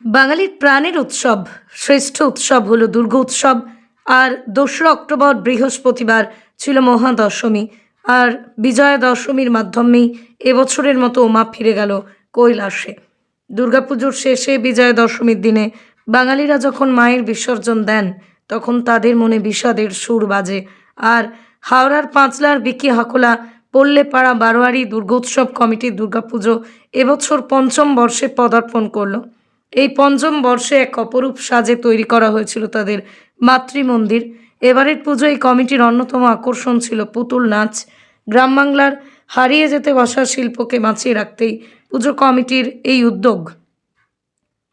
বাঙালির প্রাণের উৎসব, শ্রেষ্ঠ উৎসব হলো দুর্গা উৎসব, আর দোসরা অক্টোবর বৃহস্পতিবার ছিল মহাদশমী, আর বিজয়া দশমীর মাধ্যমেই এবছরের মতো ওমা ফিরে গেল কৈলাসে। দুর্গাপুজোর শেষে বিজয়া দশমীর দিনে বাঙালিরা যখন মায়ের বিসর্জন দেন, তখন তাদের মনে বিষাদের সুর বাজে, আর হাওড়ার পাঁচলার বিকি হাকোলা, পল্লেপাড়া বারোয়ারি দুর্গোৎসব কমিটির দুর্গাপুজো এবছর পঞ্চম বর্ষে পদার্পণ করল। এই পঞ্চম বর্ষে এক অপরূপ সাজে তৈরি করা হয়েছিল তাদের মাতৃমন্দির। এবারের পুজো এই কমিটির অন্যতম আকর্ষণ ছিল পুতুল নাচ। গ্রাম বাংলার হারিয়ে যেতে বসা শিল্পকে বাঁচিয়ে রাখতেই পুজো কমিটির এই উদ্যোগ।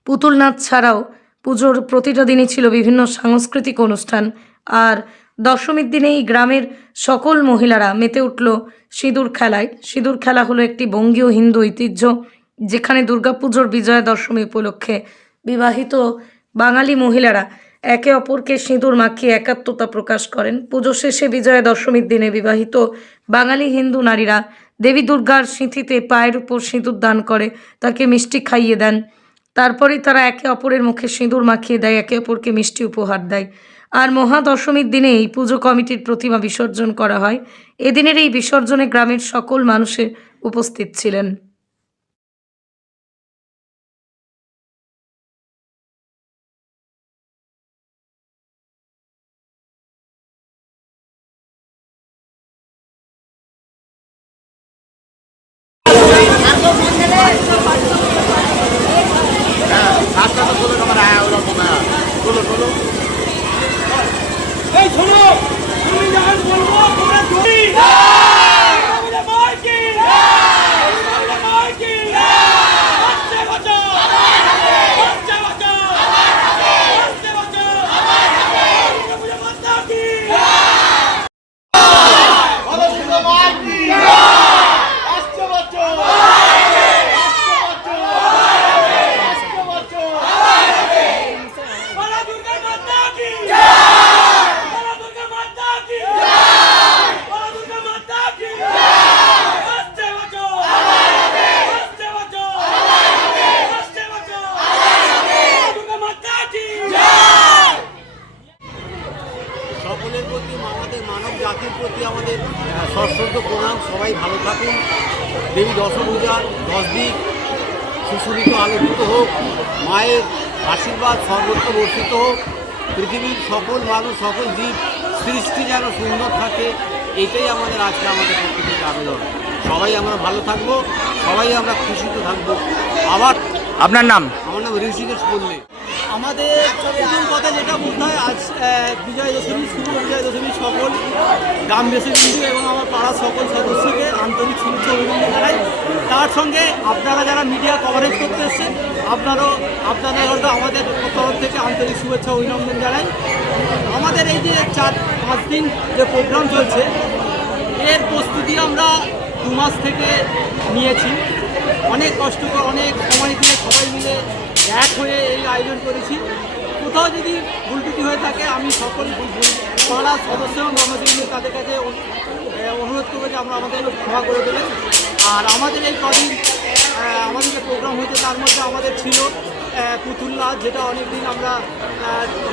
পুতুল নাচ ছাড়াও পুজোর প্রতিটা দিনই ছিল বিভিন্ন সাংস্কৃতিক অনুষ্ঠান আর দশমীর দিনে এই গ্রামের সকল মহিলারা মেতে উঠল সিঁদুর খেলায়। সিঁদুর খেলা হলো একটি বঙ্গীয় হিন্দু ঐতিহ্য। যেখানে দুর্গাপুজোর বিজয়া দশমী উপলক্ষে বিবাহিত বাঙালি মহিলারা একে অপরকে সিঁদুর মাখিয়ে একাত্মতা প্রকাশ করেন। পুজো শেষে বিজয়া দশমীর দিনে বিবাহিত বাঙালি হিন্দু নারীরা দেবী দুর্গার সিঁথিতে পায়ের উপর সিঁদুর দান করে, তাকে মিষ্টি খাইয়ে দেন। তারপরেই তারা একে অপরের মুখে সিঁদুর মাখিয়ে দেয়, একে অপরকে মিষ্টি উপহার দেয়। আর মহাদশমীর দিনে এই পুজো কমিটির প্রতিমা বিসর্জন করা হয়। এদিনের এই বিসর্জনে গ্রামের সকল মানুষের উপস্থিত ছিলেন। এই শোনো তুমি যখন বলব তোমরা জড়ি আমাদের মার কি আমাদের মার কি বাচ্চা বাঁচাও বাচ্চা বাঁচাও বাচ্চা বাঁচাও আমাদের মাতা কি বলা দুর্গা মাতা কি বলা দুর্গা মাতা কি বলা দুর্গা মাতা কি বাচ্চা বাঁচাও বাচ্চা বাঁচাও বাচ্চা বাঁচাও দুর্গা মাতা কি সকলের প্রতি আমাদের মানব জাতির প্রতি আমাদের সশ্রদ্ধ প্রণাম সবাই ভালো থাকুন। দেবী দশভূজার দশ দিক সুশোভিত আলোকিত হোক মায়ের আশীর্বাদ সর্বত্র বর্ষিত হোক। পৃথিবীর সকল মানুষ সকল জীব সৃষ্টি যেন সুন্দর থাকে এটাই আমাদের আজকে আমাদের প্রকৃতির আবেদন। সবাই আমরা ভালো থাকব সবাই আমরা খুশিতে থাকব। আবার আপনার নাম? আমার নাম ঋষিকেশ বললে। আমাদের প্রথম কথা যেটা বলতে হয়, আজ বিজয় দশমী শুভ, বিজয় দশমী সকল গ্রামবাসী বিন্দু এবং আমার পাড়ার সকল সদস্যকে আন্তরিক শুভেচ্ছা অভিনন্দন জানাই। তার সঙ্গে আপনারা যারা মিডিয়া কভারেজ করতে এসছেন, আপনারও, আপনাদের হয়তো আমাদের তরফ থেকে আন্তরিক শুভেচ্ছা অভিনন্দন জানাই। আমাদের এই যে চার, পাঁচ দিন যে প্রোগ্রাম চলছে, এর প্রস্তুতি আমরা দু মাস থেকে নিয়েছি। অনেক কষ্ট অনেক সময় দিয়ে সবাই মিলে এক হয়ে এই আয়োজন করেছি। কোথাও যদি ভুল হয়ে থাকে আমি সকল পাড়ার সদস্য এবং কর্মচারী তাদের কাছে অনুরোধ করব যে আমরা আমাদের ক্ষমা করে দেবেন। আর আমাদের এই কদিন আমাদের যে প্রোগ্রাম হয়েছে তার মধ্যে আমাদের ছিল আহ, পুতুল নাচ যেটা অনেকদিন আমরা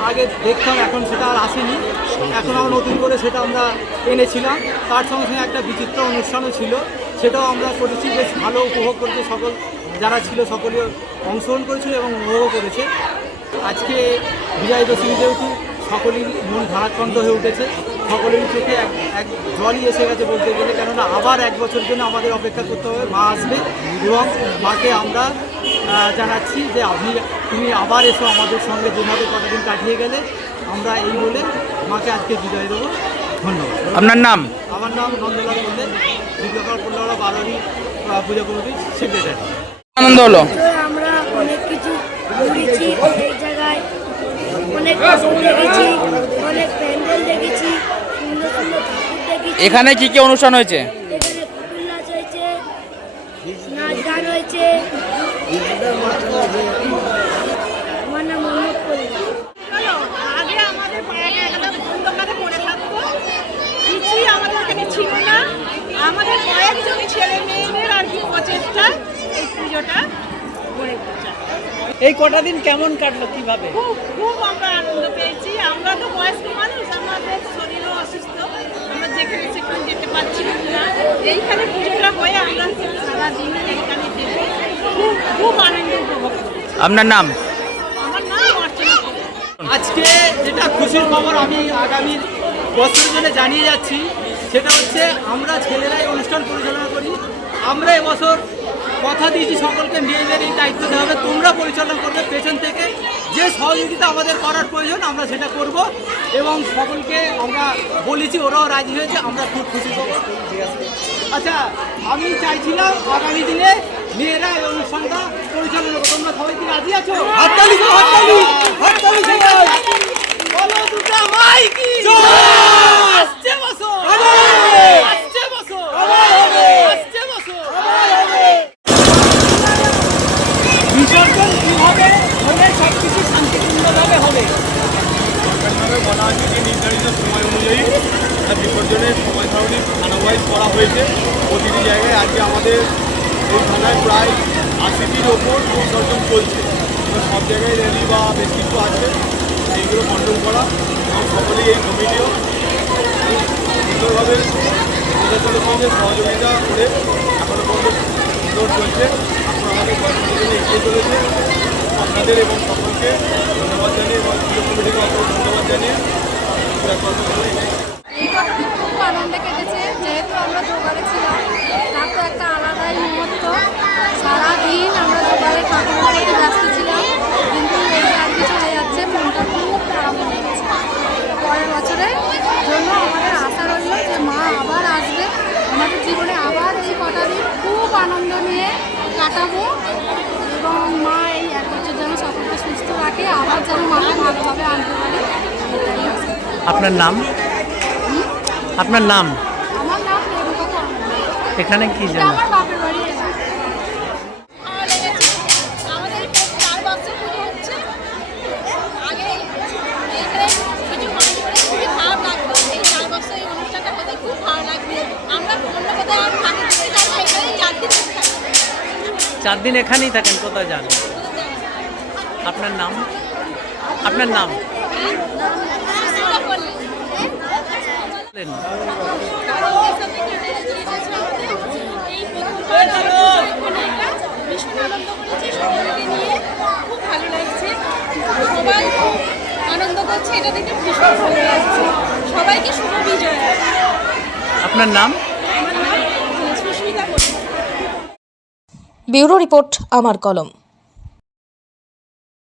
আগে দেখতাম এখন সেটা আর আসেনি। এখন আমরা নতুন করে সেটা আমরা এনেছিলাম। তার সঙ্গে সঙ্গে একটা বিচিত্র অনুষ্ঠানও ছিল। সেটাও আমরা করেছি, বেশ ভালো উপভোগ করেছে সকল, যারা ছিল সকলে অংশগ্রহণ করেছিল এবং উপভোগ করেছে। আজকে বিজয় দশমী যেহেতু সকলেরই মন ভারাক্রান্ত হয়ে উঠেছে, সকলেরই চোখে এক এক জলই এসে গেছে বলতে গেলে, কেননা আবার এক বছরের জন্য আমাদের অপেক্ষা করতে হবে, মা আসবে এবং মাকে আমরা জানাচ্ছি যে আপনি, তুমি আবার এসো আমাদের সঙ্গে, যেভাবে কতদিন কাটিয়ে গেলে, আমরা এই বলে মাকে আজকে বিদায় দেবো। আপনার নাম? আমার নাম নন্দলাল বললেন দীর্ঘকাল কল্যাণা বারোয়ারি পূজা কমিটির সেক্রেটারি। আনন্দ হলো? আমরা অনেক কিছু ঘুরেছি এই জায়গায়। অনেক দেখেছি অনেক প্যান্ডেল দেখেছি সুন্দর সুন্দর ঠাকুর দেখেছি। এখানে কি কি অনুষ্ঠান হয়েছে এখানে পুতুল নাচ হয়েছে নাচ গান হয়েছে আমার নাম মোহাম্মদ কলিম আগে আমাদের পাড়াটা একটা অন্ধকারে পড়ে থাকতো কিছুই আমাদের এখানে ছিল না আমাদের কয়েকজন ছেলে মেয়েদের আর কি প্রচেষ্টা এই কটা দিন কেমন কাটলো কীভাবে? খুব খুব আমরা আনন্দ পেয়েছি। আমরা তো বয়স্ক মানুষ আমাদের শরীরও অসুস্থ। আমরা যেখানে সেখানে যেতে পারছি না। এইখানে পুজোটা হয়ে আমরা সারাদিন এইখানে থেকে খুব খুব আনন্দ উপভোগ আপনার নাম? আমার নাম অর্চনা আজকে যেটা খুশির খবর আমি আগামী বছরের জন্য জানিয়ে যাচ্ছি সেটা হচ্ছে আমরা ছেলেরাই অনুষ্ঠান পরিচালনা করি। আমরা এবছর কথা দিয়েছি, সকলকে মেয়েদের এই দায়িত্ব দেওয়া হবে। তোমরা পরিচালনা করবে পেছন থেকে। যে সহযোগিতা আমাদের করার প্রয়োজন, আমরা সেটা করব এবং সকলকে আমরা বলেছি, ওরাও রাজি হয়েছে, আমরা খুব খুশি আচ্ছা আমি চাইছিলাম আগামী দিনে মেয়েরা এই অনুষ্ঠানটা পরিচালনা তোমরা সবাই কি রাজি আছো? হাততালি হাততালি হাততালি সবাই বলো দুর্গা মাই কি আসছে বছর আসছে বছর আসছে বছর বিসর্জন কীভাবে হলে সবকিছু শান্তিপূর্ণভাবে হবে সরকারিভাবে বলা আছে যে নির্ধারিত সময় অনুযায়ী বিসর্জনের সময় সারণী থানাওয়াইজ করা হয়েছে। প্রতিটি জায়গায় আজকে আমাদের এই থানায় প্রায় আশিটির ওপর বিসর্জন চলছে। সব জায়গায় র্যালি বা বেশ কিছু আছে, সেইগুলো কন্ট্রোল করা। এবং সকলেই এই কমিটিও সুন্দরভাবে প্রশাসনের সঙ্গে সহযোগিতা করে এখনও পর্যন্ত সুন্দর চলছে। এখন আমাদের কর্মসূচি এগিয়ে চলেছে আপনাদের এবং সকলকে ধন্যবাদ জানিয়ে এবং কমিটিকে অসংখ্য ধন্যবাদ জানিয়ে আনন্দে কেটেছে। যেহেতু আমরা জোগাড়ে ছিলাম, তার তো একটা আলাদাই মুহূর্ত। সারাদিন আমরা জোগাড়ে ঠাকুর ব্যস্ত ছিলাম, কিন্তু এই যে আজকে চলে যাচ্ছে মনটা খুব খারাপ হয়ে গেছে। পরের বছরের জন্য আমাদের আশা রইল যে মা আবার আসবে। আমাদের জীবনে আবার এই কটা দিন খুব আনন্দ নিয়ে কাটাবো এবং মা এই এক বছর যেন সকলকে সুস্থ রাখে, আবার যেন মাকে ভালোভাবে আনতে পারে। আপনার নাম? আপনার নাম। এখানে কি আমাদের চার দিন চার দিন এখানেই থাকেন কোথায় যান? আপনার নাম? আপনার নাম সুস্থ করলে বলেন। কারণের সাথে কেটে দিয়েছে আমাদের এই প্রথমবার আমরা এখানে এটা আপনার নাম? ব্যুরো রিপোর্ট আমার কলম।